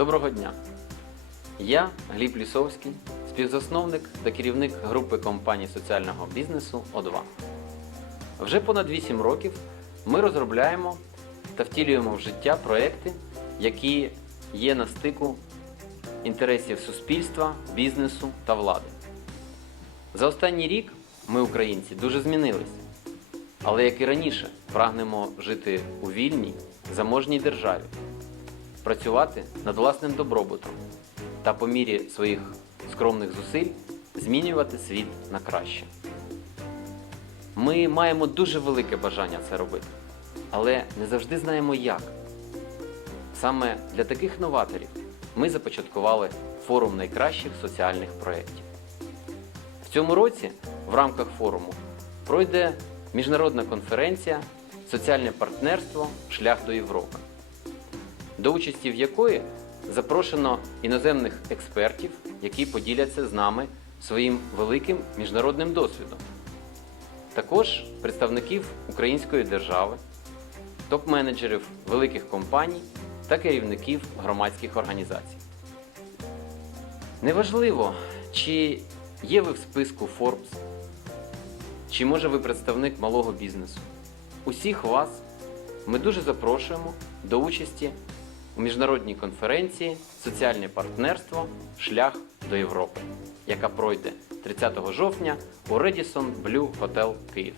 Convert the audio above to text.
Доброго дня! Я Гліб Лісовський, співзасновник та керівник групи компаній соціального бізнесу О2. Вже понад 8 років ми розробляємо та втілюємо в життя проекти, які є на стику інтересів суспільства, бізнесу та влади. За останній рік ми, українці, дуже змінились. Але як і раніше, прагнемо жити у вільній, заможній державі, працювати над власним добробутом та по мірі своїх скромних зусиль змінювати світ на краще. Ми маємо дуже велике бажання це робити, але не завжди знаємо як. Саме для таких новаторів ми започаткували форум найкращих соціальних проєктів. В цьому році в рамках форуму пройде міжнародна конференція Соціальне партнерство Шлях до Європи, до участі в якої запрошено іноземних експертів, які поділяться з нами своїм великим міжнародним досвідом. Також представників української держави, топ-менеджерів великих компаній та керівників громадських організацій. Неважливо, чи є ви в списку Forbes, чи може ви представник малого бізнесу. Усіх вас ми дуже запрошуємо до участі міжнародній конференції Соціальне партнерство Шлях до Європи, яка пройде 30 жовтня у Редісон Блю Хотел Київ.